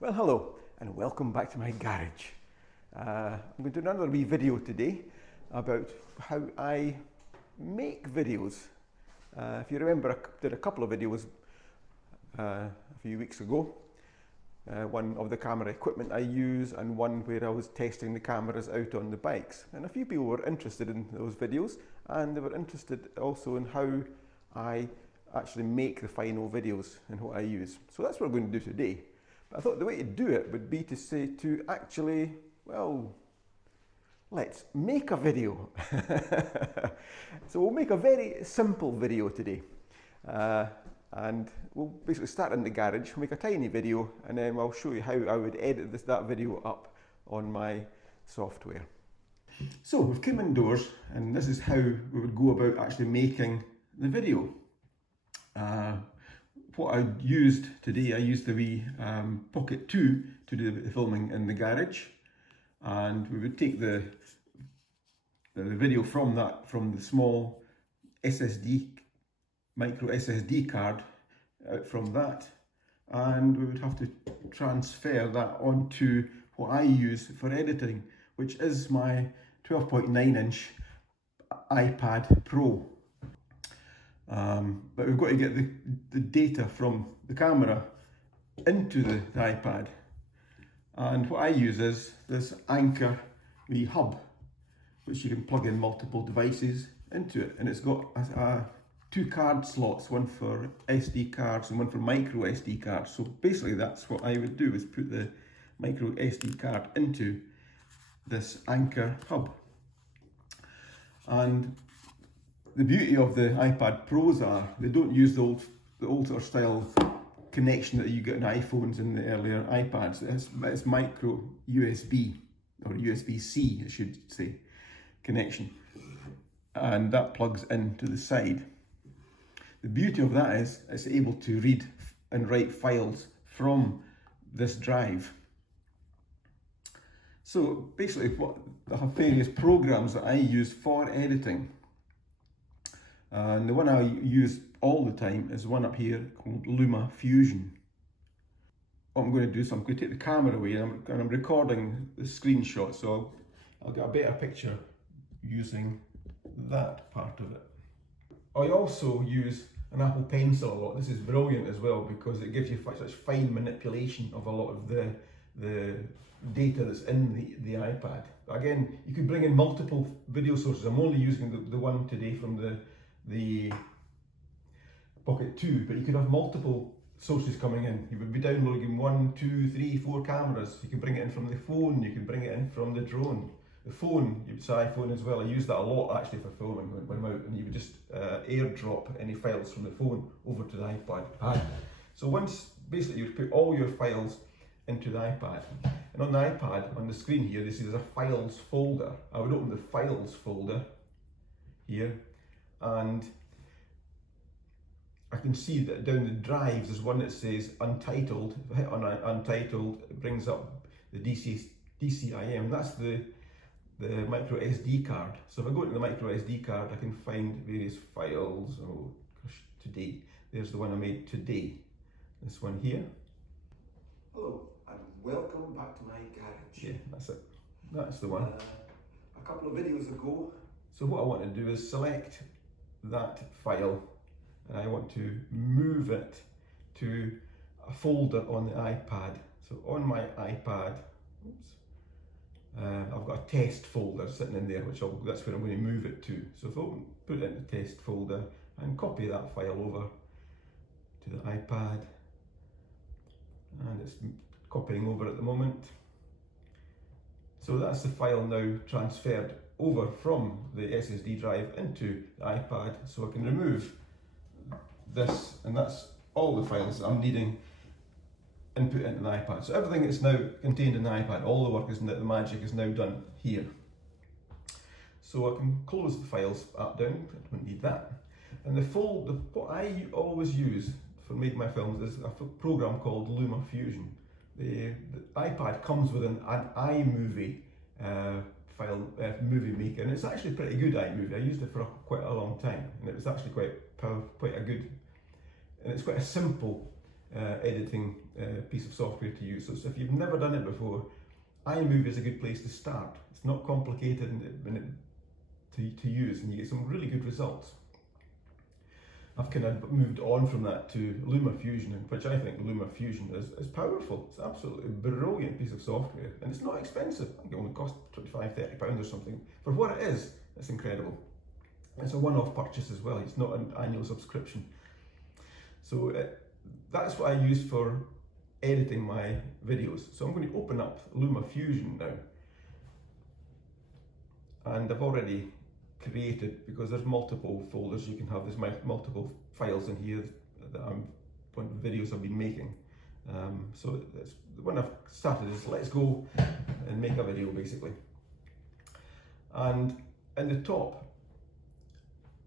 Well, hello and welcome back to my garage. I'm going to do another wee video today about how I make videos. If you remember, I did a couple of videos a few weeks ago. One of the camera equipment I use and one where I was testing the cameras out on the bikes. And a few people were interested in those videos, and they were interested also in how I actually make the final videos and what I use. So that's what we're going to do today. But I thought the way to do it would be to say to actually, well, let's make a video. So we'll make a very simple video today. And we'll basically start in the garage, make a tiny video, and then I'll show you how I would edit that video up on my software. So we've come indoors, and this is how we would go about actually making the video. What I used today, I used the wee Pocket 2 to do the filming in the garage, and we would take the video from the small micro SSD card out from that, and we would have to transfer that onto what I use for editing, which is my 12.9-inch iPad Pro. But we've got to get the data from the camera into the iPad, and what I use is this Anker wee hub, which you can plug in multiple devices into it, and it's got two card slots, one for SD cards and one for micro SD cards. So basically that's what I would do, is put the micro SD card into this Anker hub. And the beauty of the iPad Pros are they don't use the old sort of style connection that you get in iPhones and the earlier iPads. It's micro USB, or USB-C I should say, connection, and that plugs into the side. The beauty of that is it's able to read and write files from this drive. So basically I have various programs that I use for editing. And the one I use all the time is one up here called LumaFusion. What I'm going to do is I'm going to take the camera away, and I'm recording the screenshot, so I'll get a better picture using that part of it. I also use an Apple Pencil a lot. This is brilliant as well because it gives you such fine manipulation of a lot of the data that's in the iPad. Again, you could bring in multiple video sources. I'm only using the one today from the Pocket 2, but you could have multiple sources coming in. You would be downloading 1, 2, 3, 4 cameras. You can bring it in from the phone, you can bring it in from the drone. The phone, it's iPhone as well. I use that a lot actually for filming when I'm out, and you would just airdrop any files from the phone over to the iPad. So once, basically, you would put all your files into the iPad, and on the iPad, on the screen here, this is a files folder. I would open the files folder here, and I can see that down the drives there's one that says untitled. If I hit on untitled, it brings up the DCIM. That's the micro SD card. So if I go into the micro SD card, I can find various files. Oh gosh, today. There's the one I made today. This one here. Hello and welcome back to my garage. Yeah, that's it. That's the one. A couple of videos ago. So what I want to do is select that file, and I want to move it to a folder on the iPad. So on my iPad, I've got a test folder sitting in there, that's where I'm going to move it to. So if I put it in the test folder and copy that file over to the iPad, and it's copying over at the moment. So that's the file now transferred over from the SSD drive into the iPad, so I can remove this, and that's all the files that I'm needing input into the iPad. So everything is now contained in the iPad. All the work is now, the magic is now done here. So I can close the files app down. I don't need that. And what I always use for making my films is a program called LumaFusion. The iPad comes with an iMovie movie maker, and it's actually pretty good. iMovie. I used it for quite a long time, and it was actually quite a good, and it's quite a simple editing piece of software to use. So if you've never done it before, iMovie is a good place to start. It's not complicated to use, and you get some really good results. I've kind of moved on from that to LumaFusion, which I think LumaFusion is powerful. It's an absolutely brilliant piece of software, and it's not expensive. I think it only costs £25–30 or something. For what it is, it's incredible. It's a one-off purchase as well. It's not an annual subscription. So that's what I use for editing my videos. So I'm going to open up LumaFusion now. And I've already created, because there's multiple folders you can have, there's multiple files in here that videos I've been making. So the one I've started is let's go and make a video basically. And in the top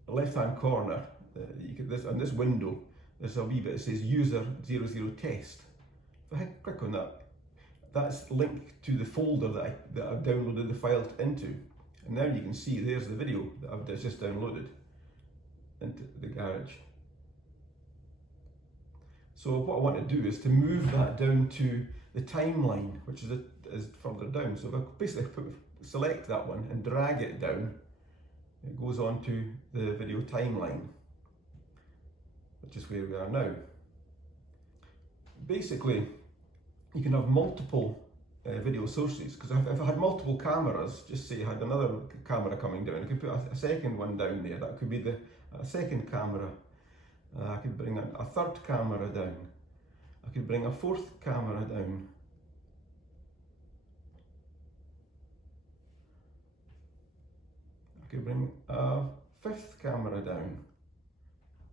left hand corner, on this window, there's a wee bit that says user 00 test. If I click on that, that's linked to the folder that I've downloaded the file into. And now you can see there's the video that I've just downloaded into the garage. So what I want to do is to move that down to the timeline, which is further down. So if I basically select that one and drag it down, it goes on to the video timeline, which is where we are now. Basically, you can have multiple video sources, because if I had multiple cameras, just say I had another camera coming down, I could put a second one down there. That could be a second camera. I could bring a third camera down. I could bring a fourth camera down. I could bring a fifth camera down.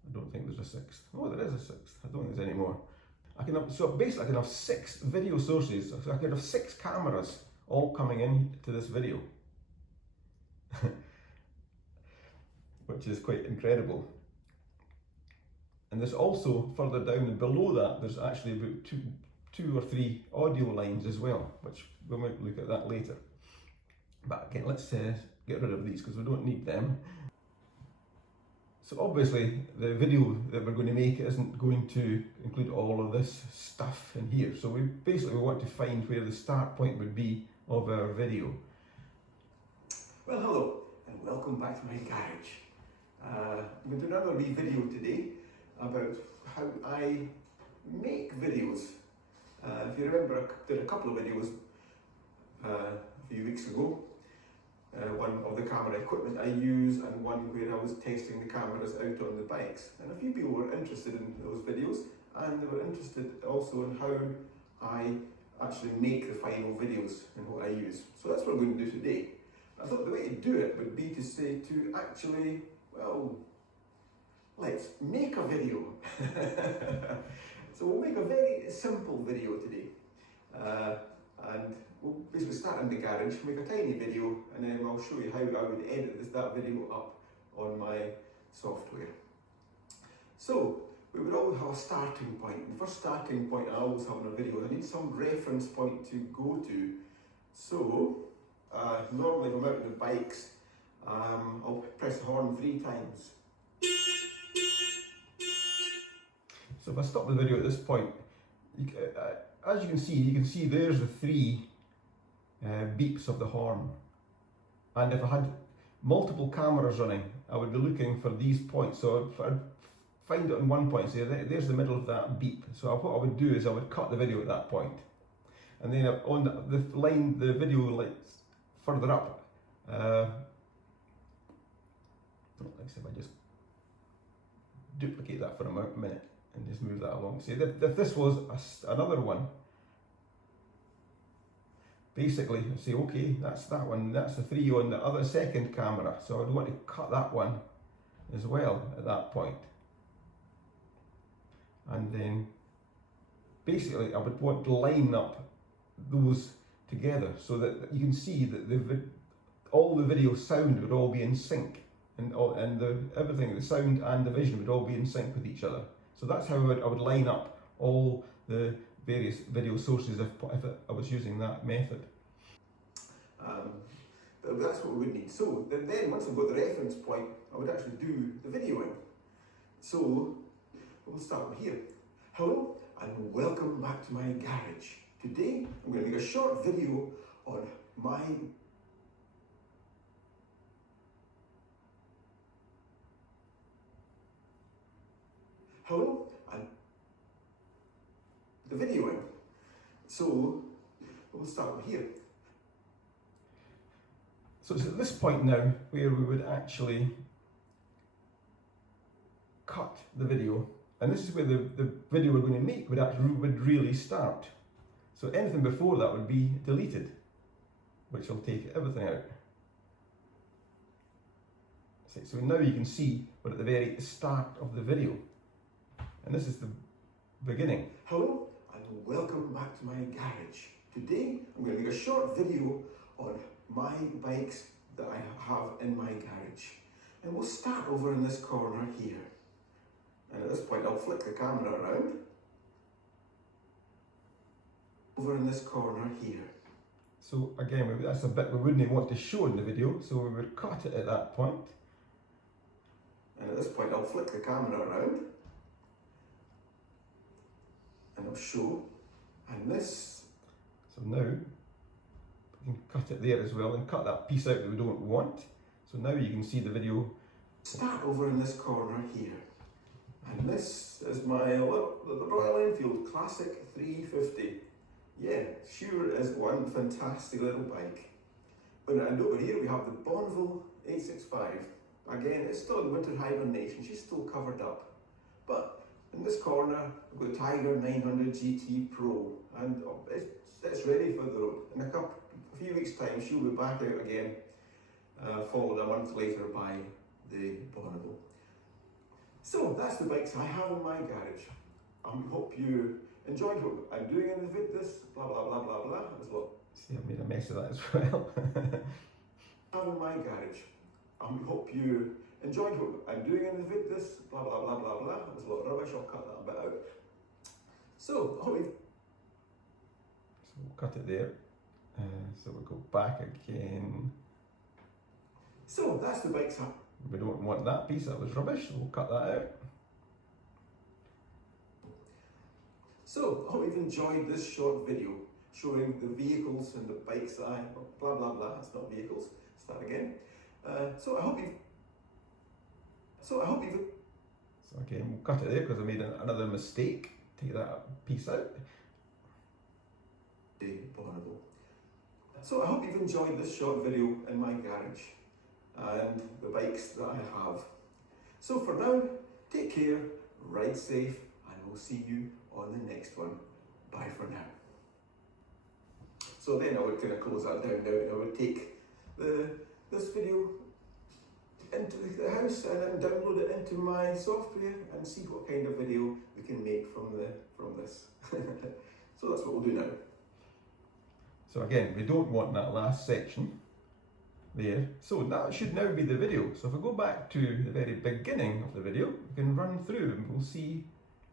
I don't think there's a sixth. Oh, there is a sixth. I don't think there's any more. So basically I can have 6 video sources. So I can have 6 cameras all coming into this video, which is quite incredible. And there's also further down and below that, there's actually about two or three audio lines as well, which we might look at that later. But again, let's get rid of these because we don't need them. So obviously the video that we're going to make isn't going to include all of this stuff in here. So we basically want to find where the start point would be of our video. Well, hello and welcome back to my garage. I'm going to do another wee video today about how I make videos. If you remember, I did a couple of videos a few weeks ago. One of the camera equipment I use and one where I was testing the cameras out on the bikes. And a few people were interested in those videos, and they were interested also in how I actually make the final videos and what I use. So that's what we're going to do today. I thought the way to do it would be to say to actually, well, let's make a video. So we'll make a very simple video today. And we'll basically start in the garage, make a tiny video, and then I'll show you how I would edit that video up on my software. So we would always have a starting point. The first starting point I always have in a video, I need some reference point to go to. So normally if I'm out on the bikes, I'll press the horn 3 times. So if I stop the video at this point, as you can see there's the 3 beeps of the horn. And if I had multiple cameras running, I would be looking for these points. So if I'd find it on one point, say there's the middle of that beep. So what I would do is I would cut the video at that point. And then on the line, the video lights further up. Like if I just duplicate that for a minute and just move that along. See, if this was another one, basically I say, okay, that's that one, that's the 3 on the other second camera. So I'd want to cut that one as well at that point. And then basically I would want to line up those together so that you can see that all the video sound would all be in sync, and everything, the sound and the vision would all be in sync with each other. So that's how I would line up all the various video sources if I was using that method. But that's what we would need. So then once I've got the reference point, I would actually do the videoing. So we'll start with here. Hello and welcome back to my garage. Today I'm going to make a short video on my hello and the videoing. So we'll start here. So it's at this point now where we would actually cut the video, and this is where the video we're going to make would really start. So anything before that would be deleted, which will take everything out. So now you can see we're at the very start of the video, and this is the beginning. Hello and welcome back to my garage. Today I'm going to make a short video on my bikes that I have in my garage, and we'll start over in this corner here. And at this point I'll flick the camera around. Over in this corner here. So again, that's a bit we wouldn't want to show in the video, so we would cut it at that point. And at this point I'll flick the camera around and I'll show, and this. So now we can cut it there as well and cut that piece out that we don't want. So now you can see the video. Start over in this corner here. And this is my the Royal Enfield Classic 350. Yeah, sure is one fantastic little bike. And over here we have the Bonneville 865. Again, it's still in winter hibernation, she's still covered up. But in this corner, we've got Tiger 900 GT Pro, and it's ready for the road. In a few weeks' time, she'll be back out again, followed a month later by the Bonneville. So that's the bikes I have in my garage. I hope you enjoyed what I'm doing in this, blah blah blah blah blah. There's a lot. See, I made a mess of that as well. I have in my garage. I hope you enjoyed what I'm doing in this, blah blah blah blah blah. There's a lot of rubbish, I'll cut that bit out. So, I hope you. So we'll cut it there. So we'll go back again. So that's the bikes up. We don't want that piece, that was rubbish, so we'll cut that out. So, I hope you've enjoyed this short video showing the vehicles and the bikes that I, blah blah blah, it's not vehicles, start again. So I hope you've. So again, we'll cut it there because I made another mistake. Take that piece out. So I hope you've enjoyed this short video in my garage and the bikes that I have. So for now, take care, ride safe, and we'll see you on the next one. Bye for now. So then I would kind of close that down now, and I would take this video into the house and then download it into my software and see what kind of video we can make from this. So that's what we'll do now. So again, we don't want that last section there. So that should now be the video. So if we go back to the very beginning of the video, we can run through and we'll see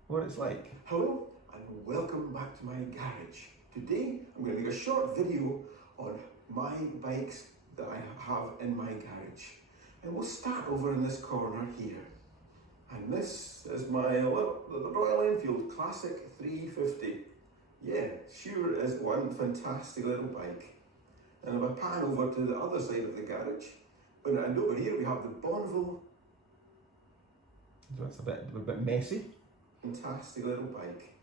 what it's like. Hello and welcome back to my garage. Today I'm going to make a short video on my bikes that I have in my garage. And we'll start over in this corner here. And this is my the Royal Enfield Classic 350. Yeah, sure is one fantastic little bike. And if I pan over to the other side of the garage, and over here we have the Bonneville. So it's a bit messy. Fantastic little bike.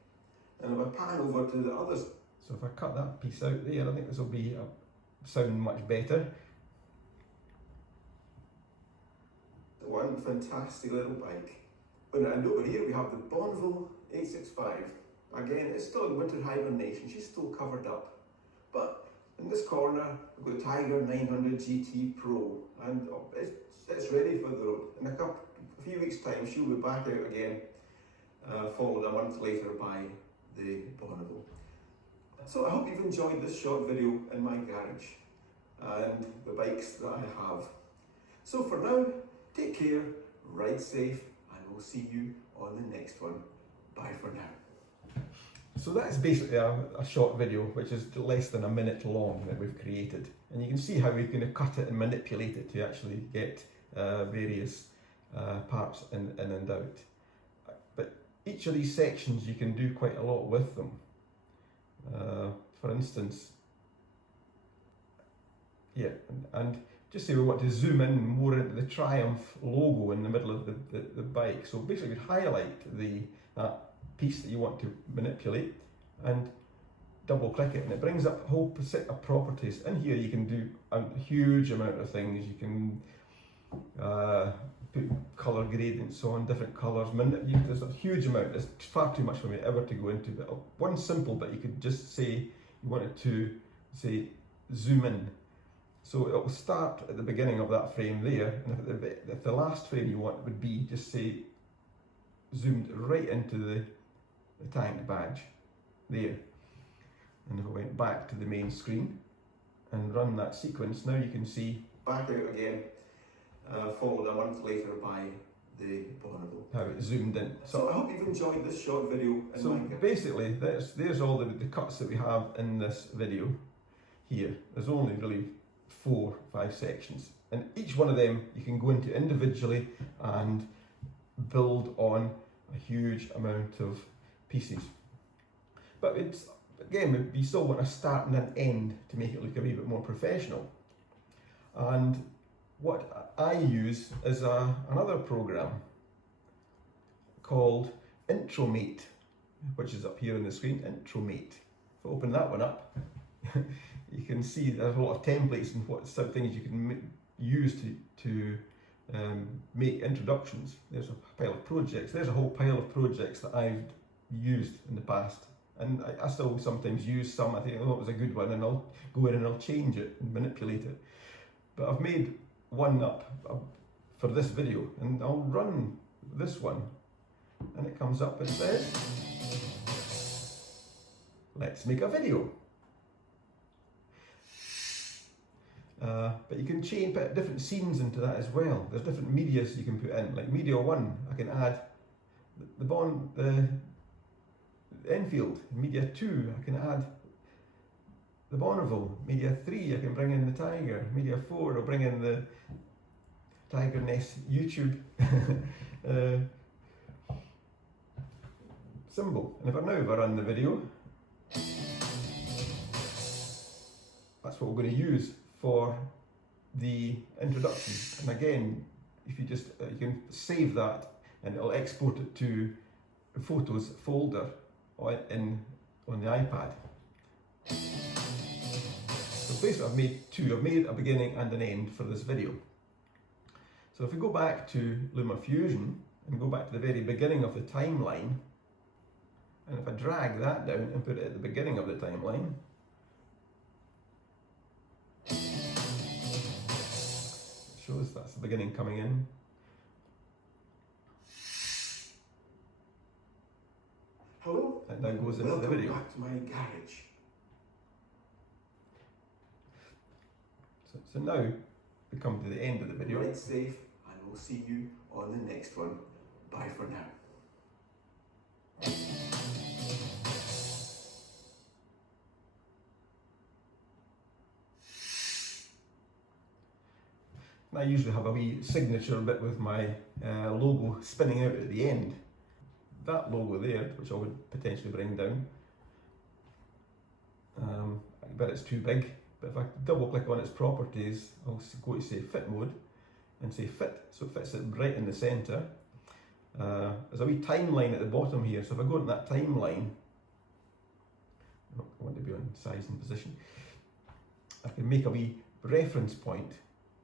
And if I pan over to the other. So if I cut that piece out there, I think this will be sound much better. One fantastic little bike. And over here we have the Bonneville 865. Again, it's still in winter hibernation, she's still covered up. But in this corner, we've got Tiger 900 GT Pro, and it's ready for the road. In a few weeks' time, she'll be back out again, followed a month later by the Bonneville. So I hope you've enjoyed this short video in my garage and the bikes that I have. So for now, take care, ride safe, and we'll see you on the next one. Bye for now. So that's basically a short video, which is less than a minute long, that we've created. And you can see how we're going to cut it and manipulate it to actually get various parts in and out. But each of these sections you can do quite a lot with them. For instance, yeah, and just say we want to zoom in more into the Triumph logo in the middle of the bike. So basically we highlight that piece that you want to manipulate and double click it, and it brings up a whole set of properties. In here you can do a huge amount of things. You can put colour gradients on, different colours. There's a huge amount. It's far too much for me ever to go into, but one simple bit you could just say you wanted to say zoom in. So it will start at the beginning of that frame there, and if the last frame you want would be, just say, zoomed right into the tank badge there. And if I went back to the main screen and run that sequence, now you can see back out again, followed a month later by the Bonneville. How it zoomed in. So I hope you've enjoyed this short video. So basically, there's all the cuts that we have in this video here. There's only really 4 or 5 sections, and each one of them you can go into individually and build on a huge amount of pieces. But it's, again, you still want a start and an end to make it look a wee bit more professional. And what I use is another program called Intromate, which is up here on the screen, Intromate. If I open that one up, you can see there's a lot of templates and what sort of things you can use to make introductions. There's a pile of projects. There's a whole pile of projects that I've used in the past, and I still sometimes use some. I think, oh, it was a good one, and I'll go in and I'll change it and manipulate it. But I've made one up for this video, and I'll run this one, and it comes up and says, let's make a video. But you can put different scenes into that as well. There's different medias you can put in. Like media 1, I can add the Enfield. Media 2, I can add the Bonneville. Media 3, I can bring in the Tiger. Media 4, I'll bring in the Tiger Nest YouTube symbol. And if I run the video, that's what we're going to use for the introduction. And again, if you just you can save that, and it'll export it to a photos folder on the iPad. So basically I've made two. I've made a beginning and an end for this video. So if we go back to LumaFusion and go back to the very beginning of the timeline, and if I drag that down and put it at the beginning of the timeline, shows that's the beginning coming in. Hello. It now goes into the video. Welcome back to my garage. So now we come to the end of the video. Ride safe, and we'll see you on the next one. Bye for now. I usually have a wee signature bit with my logo spinning out at the end. That logo there, which I would potentially bring down, I bet it's too big, but if I double click on its properties, I'll go to say fit mode and say fit, so it fits it right in the centre. There's a wee timeline at the bottom here, so if I go into that timeline, I want to be on size and position, I can make a wee reference point.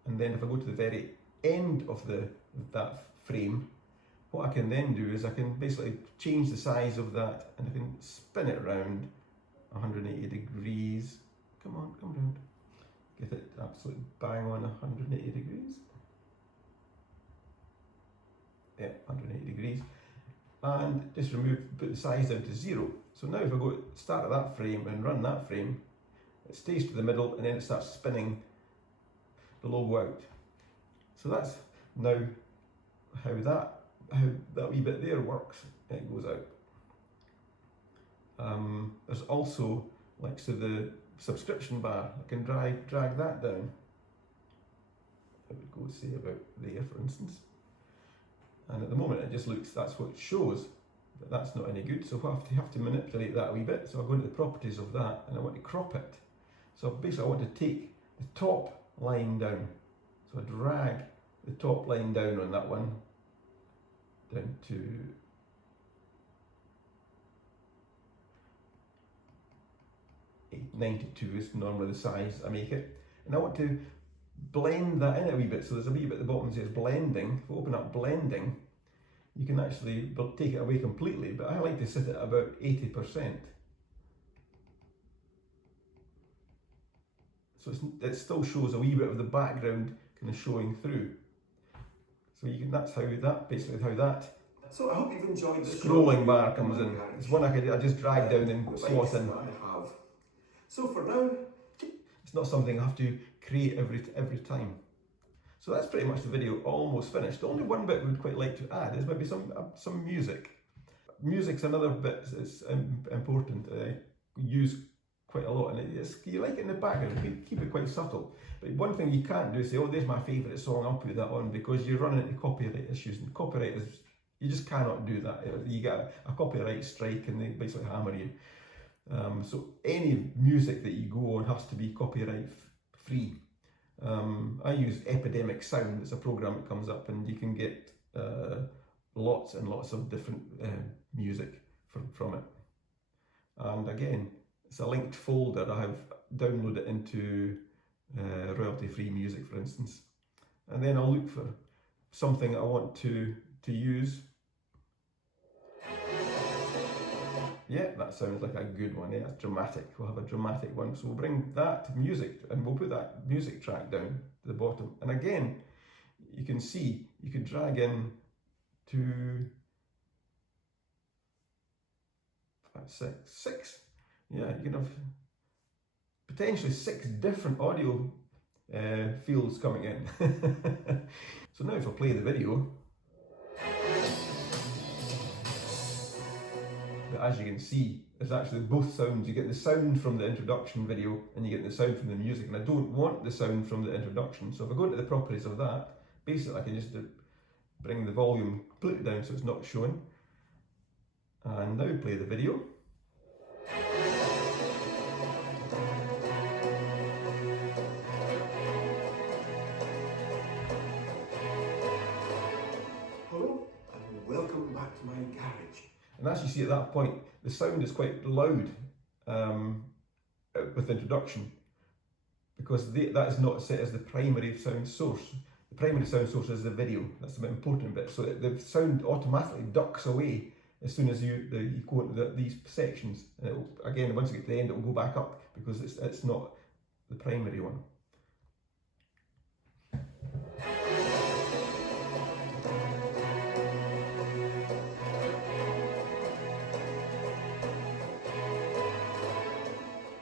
And then if I go to the very end of that frame, what I can then do is I can basically change the size of that, and I can spin it around 180 degrees. Come on, come round. Get it absolutely bang on 180 degrees. Yeah, 180 degrees. And just put the size down to 0. So now if I go start at that frame and run that frame, it stays to the middle, and then it starts spinning the logo out. So that's now how that wee bit there works. It goes out. There's also, like, so the subscription bar, I can drag that down. I would go say about there, for instance. And at the moment it just looks, that's what it shows. but that's not any good. So I have to manipulate that a wee bit. So I go into the properties of that and I want to crop it. So basically I want to take the top line down. So I drag the top line down on that one, down to 92 is normally the size I make it. And I want to blend that in a wee bit. So there's a wee bit at the bottom that says blending. If we open up blending, you can actually take it away completely, but I like to sit at about 80%. So it still shows a wee bit of the background kind of showing through. So you can, that's how that, basically how that. So I hope you've enjoyed this scrolling bar comes in. It's one I just drag down and slot in. I have. So for now, it's not something I have to create every time. So that's pretty much the video almost finished. The only one bit we'd quite like to add is maybe some music. Music's another bit that's important. Use quite a lot, and you like it in the background. Keep it quite subtle. But one thing you can't do is say, "Oh, there's my favourite song. I'll put that on," because you run into copyright issues. And copyright is, you just cannot do that. You get a copyright strike, and they basically hammer you. So any music that you go on has to be copyright free. I use Epidemic Sound. It's a program that comes up, and you can get lots and lots of different music from it. And again, it's a linked folder. I have downloaded into royalty-free music, for instance. And then I'll look for something I want to use. Yeah, that sounds like a good one. Yeah, it's dramatic. We'll have a dramatic one. So we'll bring that music and we'll put that music track down to the bottom. And again, you can see, you can drag in to 5, 6. Yeah, you can have potentially 6 different audio fields coming in. So now if I play the video, as you can see, there's actually both sounds. You get the sound from the introduction video and you get the sound from the music, and I don't want the sound from the introduction. So if I go into the properties of that, basically I can just bring the volume completely down so it's not showing. And now play the video. hello and welcome back to my garage. And as you see at that point, the sound is quite loud with introduction, because that is not set as the primary sound source. The primary sound source is the video. That's the important bit. So the sound automatically ducks away as soon as you go into these sections. And again, once you get to the end, it will go back up because it's not the primary one.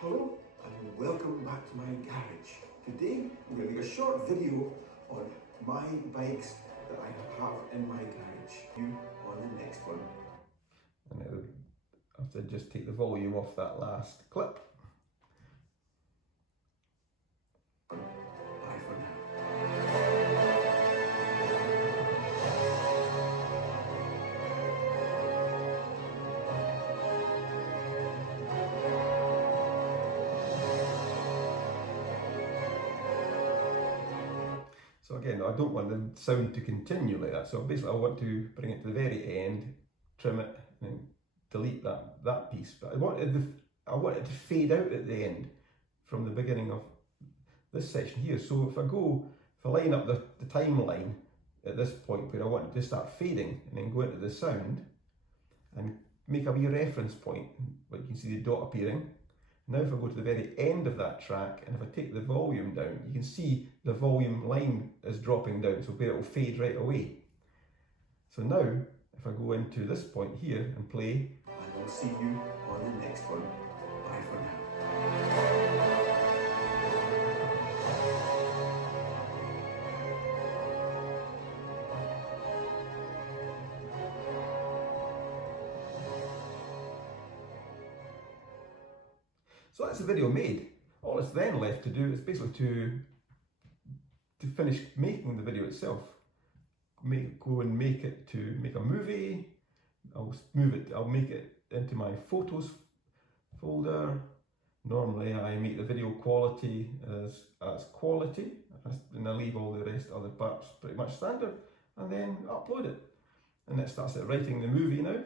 Hello and welcome back to my garage. Today I'm going to make a short video on my bikes that I have in my garage. You on the next one. And I have to just take the volume off that last clip. Bye for now. So again, I don't want the sound to continue like that. So basically I want to bring it to the very end, trim it, and delete that piece. But I want it to fade out at the end from the beginning of this section here. So if I line up the timeline at this point where I want it to start fading, and then go into the sound and make a wee reference point, but you can see the dot appearing. Now if I go to the very end of that track, and if I take the volume down, you can see the volume line is dropping down, so it will fade right away. So now, if I go into this point here and play, And I'll see you on the next one. Bye for now. so that's the video made. All it's then left to do is basically to finish making the video itself. Go and make a movie, I'll move it, I'll make it into my photos folder. Normally I make the video quality as quality, and I leave all the rest other parts pretty much standard, and then upload it. And it starts writing the movie now.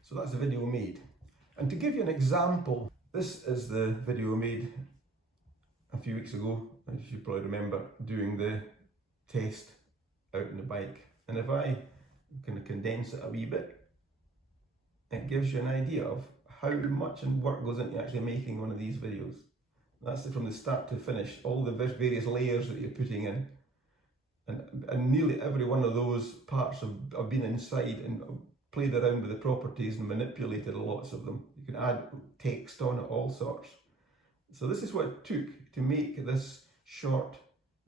So that's the video made. And to give you an example, this is the video made a few weeks ago, as you probably remember, doing the test out on the bike. And if I kind of condense it a wee bit, it gives you an idea of how much work goes into actually making one of these videos. That's from the start to finish, all the various layers that you're putting in. And nearly every one of those parts have been inside and played around with the properties and manipulated lots of them. You can add text on it, all sorts. So this is what it took to make this short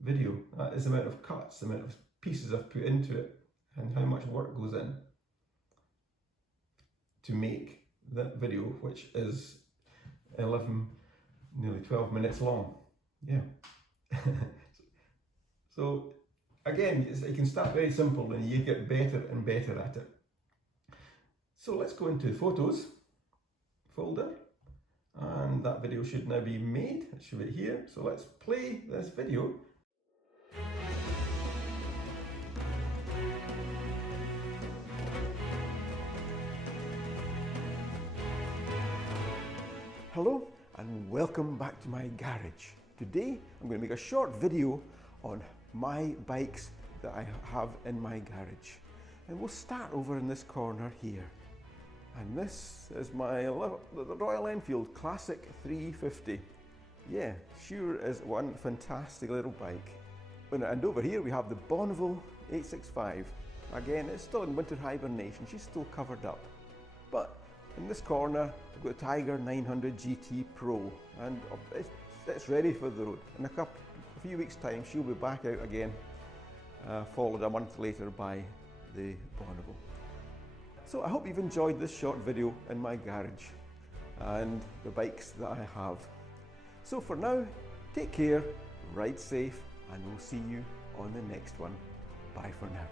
video. That is the amount of cuts, the amount of pieces I've put into it, and how much work goes in to make that video, which is 11, nearly 12 minutes long. Yeah. So again, it can start very simple and you get better and better at it. So let's go into Photos folder, and that video should now be made. It should be here. So let's play this video. Hello and welcome back to my garage. Today I'm going to make a short video on my bikes that I have in my garage. And we'll start over in this corner here. And this is the Royal Enfield Classic 350. Yeah, sure is one fantastic little bike. And over here we have the Bonneville 865. Again, it's still in winter hibernation, she's still covered up. But in this corner, we've got a Tiger 900 GT Pro, and it's ready for the road. In a few weeks' time, she'll be back out again, followed a month later by the Bonneville. So I hope you've enjoyed this short video in my garage and the bikes that I have. So for now, take care, ride safe, and we'll see you on the next one. Bye for now.